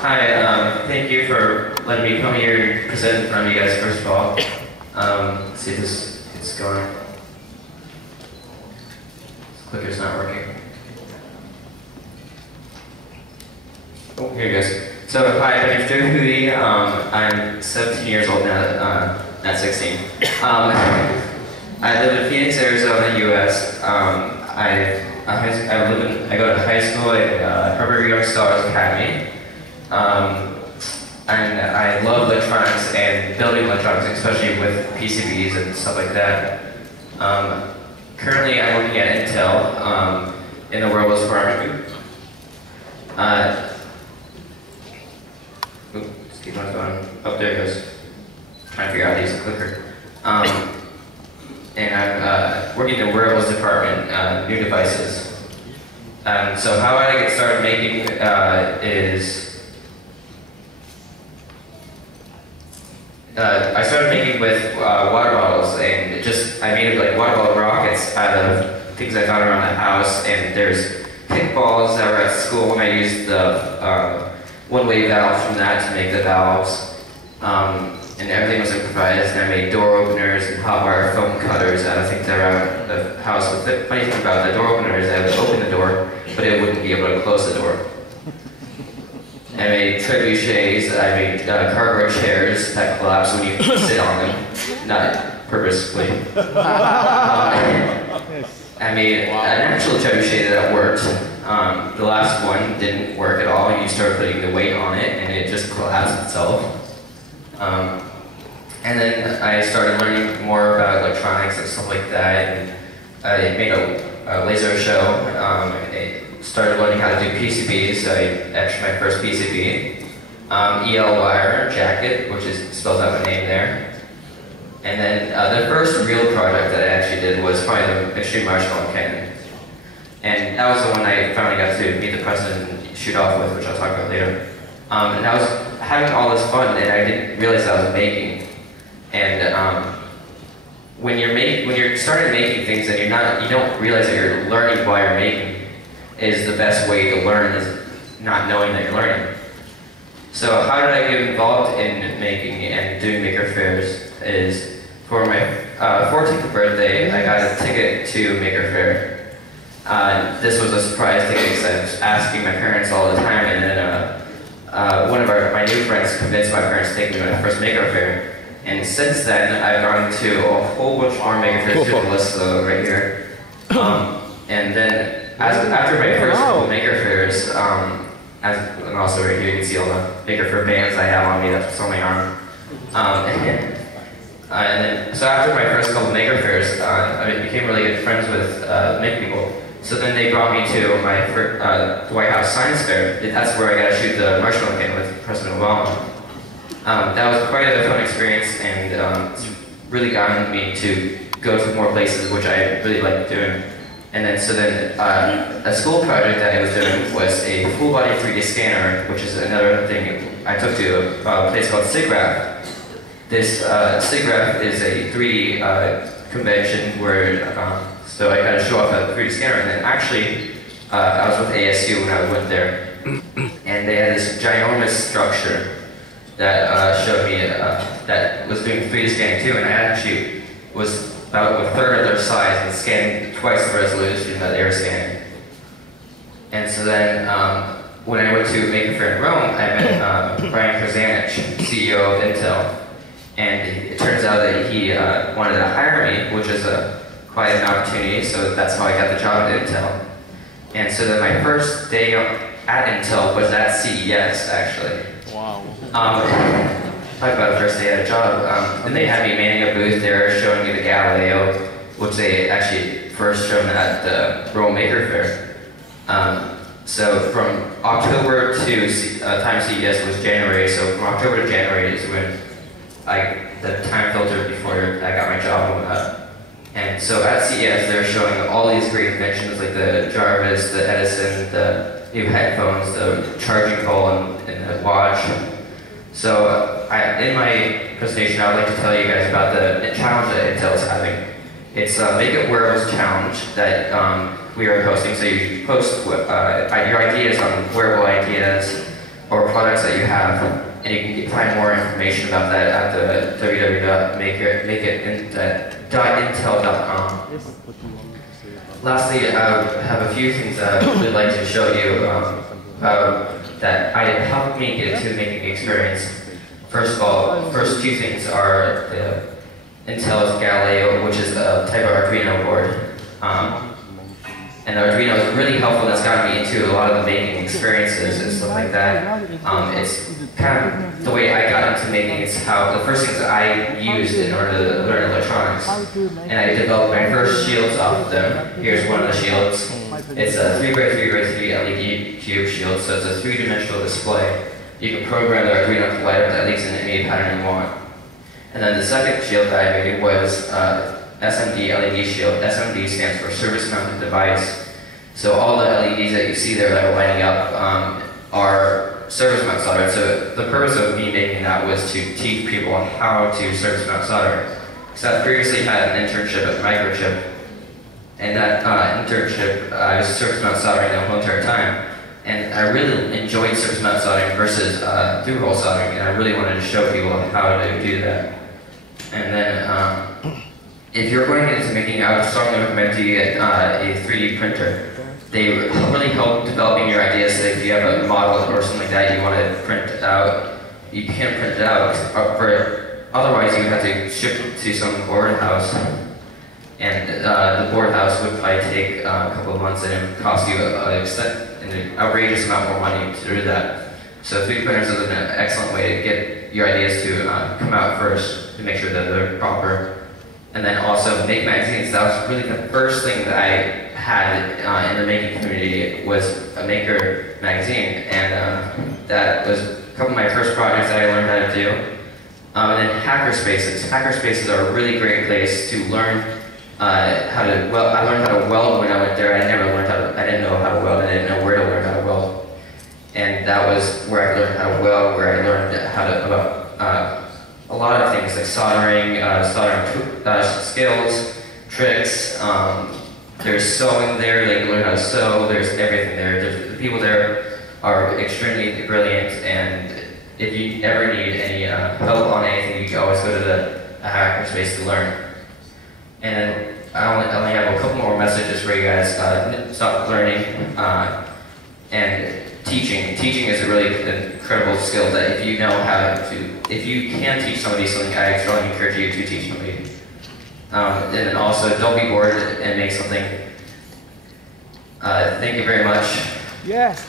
Hi, thank you for letting me come here and present in front of you guys, first of all. Let's see if this gets going. This clicker's not working. Oh, here it goes. So, hi, my name's Hudy. I'm 17 years old now, not 16. I live in Phoenix, Arizona, US. I go to high school at Herbert Young Stars Academy. And I love electronics and building electronics, especially with PCBs and stuff like that. Currently, I'm working at Intel in the wearables department. Let's keep on going. Oh, there it goes. Trying to figure out how to use the clicker. And I'm working in the wearables department, new devices. So how I get started making is I started making with water bottles, and I made like water bottle rockets out of things I found around the house. And there's kickballs that were at school when I used the one-way valve from that to make the valves. And everything was improvised. And I made door openers and hot wire foam cutters out of things that were around the house. But the funny thing about the door openers, I would open the door, but it wouldn't be able to close the door. I made trebuchets, I made cargo chairs that collapse when you sit on them, not purposefully. I made an actual trebuchet that worked. The last one didn't work at all. You start putting the weight on it and it just collapsed itself. And then I started learning more about electronics and stuff like that. And I made a laser show. I started learning how to do PCBs. I etched my first PCB. EL wire jacket, which spells out my name there. And then the first real project that I actually did was probably the extreme marshmallow cannon. And that was the one I finally got to meet the president and shoot off with, which I'll talk about later. And I was having all this fun, and I didn't realize I was making. And when you're starting making things and you don't realize that you're learning while you're making, is the best way to learn, is not knowing that you're learning. So how did I get involved in making and doing MakerFaires is for my 14th birthday, I got a ticket to MakerFaire. This was a surprise ticket because I was asking my parents all the time, and then one of my new friends convinced my parents to take me to my first MakerFaire. And since then, I've gone to a whole bunch more MakerFaires, to the list right here. And then after my first couple MakerFaires, and also right here you can see all the MakerFaire bands I have on me, that's what's on my arm. And then, so after my first couple MakerFaires, I became really good friends with Make people. So then they brought me to my White House Science Fair. That's where I got to shoot the Marshmallow can with President Obama. That was quite a fun experience, and it's really gotten me to go to more places, which I really like doing. And then, a school project that I was doing was a full-body 3D scanner, which is another thing I took to a place called SIGGRAPH. This SIGGRAPH is a 3D convention where, so I got to show off a 3D scanner. And then actually, I was with ASU when I went there, and they had this ginormous structure that showed me that was doing 3D scanning too, and I actually was about a third of their size and scanning twice the resolution that they were scanning. And so then, when I went to MakerFaire in Rome, I met Brian Krzanich, CEO of Intel, and it turns out that he wanted to hire me, which is quite an opportunity, so that's how I got the job at Intel. And so then my first day at Intel was at CES, actually. Wow. Talk about the first day at a job. And they had me manning a booth there, showing me the Galileo, which they actually first showed at the Rome MakerFaire. So from October to time CES was January, so from October to January is when the time filter before I got my job and whatnot. And so at CES, they're showing all these great inventions like the Jarvis, the Edison, the new headphones, the charging ball, and the watch. So in my presentation, I would like to tell you guys about the challenge that Intel is having. It's a Make It Wearables challenge that we are hosting. So you post your ideas on wearable ideas or products that you have, and you can find more information about that at the www.makeintel.com. Lastly, I have a few things that I would like to show you that helped me get into the making experience. First of all, first two things are the Intel's Galileo, which is a type of Arduino board. And the Arduino is really helpful, and it's gotten me into a lot of the making experiences and stuff like that. It's kind of the way I got into making. It's how the first things that I used in order to learn electronics. And I developed my first shields off of them. Here's one of the shields. It's a 3x3x3 LED cube shield, so it's a three-dimensional display. You can program the Arduino to light up at least in any pattern you want. And then the second shield that I made was SMD LED shield. SMD stands for Service Mounted Device. So all the LEDs that you see there that are lighting up are service mount soldered. So the purpose of me making that was to teach people on how to service mount solder. So I previously had an internship at MakerFaire, and that internship I was service mount soldering the whole entire time. And I really enjoyed service mount soldering versus through-hole soldering, and I really wanted to show people how to do that. And then, if you're going to get into making, I would strongly recommend you get a 3D printer. They really help developing your ideas. So if you have a model or something like that you want to print out, you can't print it out. Otherwise, you have to ship it to some board house. And the board house would probably take a couple of months, and it would cost you an outrageous amount more money to do that. So 3D printers is an excellent way to get your ideas to come out first, to make sure that they're proper. And then also make magazines. That was really the first thing that I had in the making community was a Maker magazine, and that was a couple of my first projects that I learned how to do. And then hackerspaces. Hackerspaces are a really great place to learn how to weld. I learned how to weld when I went there. I didn't know how to weld. I didn't know where to learn how to weld. And that was where I learned how to weld, where I learned how to a lot of things like soldering skills, tricks. There's sewing there. They can learn how to sew. There's everything there. The people there are extremely brilliant, and if you ever need any help on anything, you can always go to the hackerspace to learn. And I only have a couple more messages for you guys. Stop learning and teaching. Teaching is a really incredible skill that if you know how to, if you can teach somebody something, I strongly encourage you to teach somebody. And then also, don't be bored and make something. Thank you very much. Yes.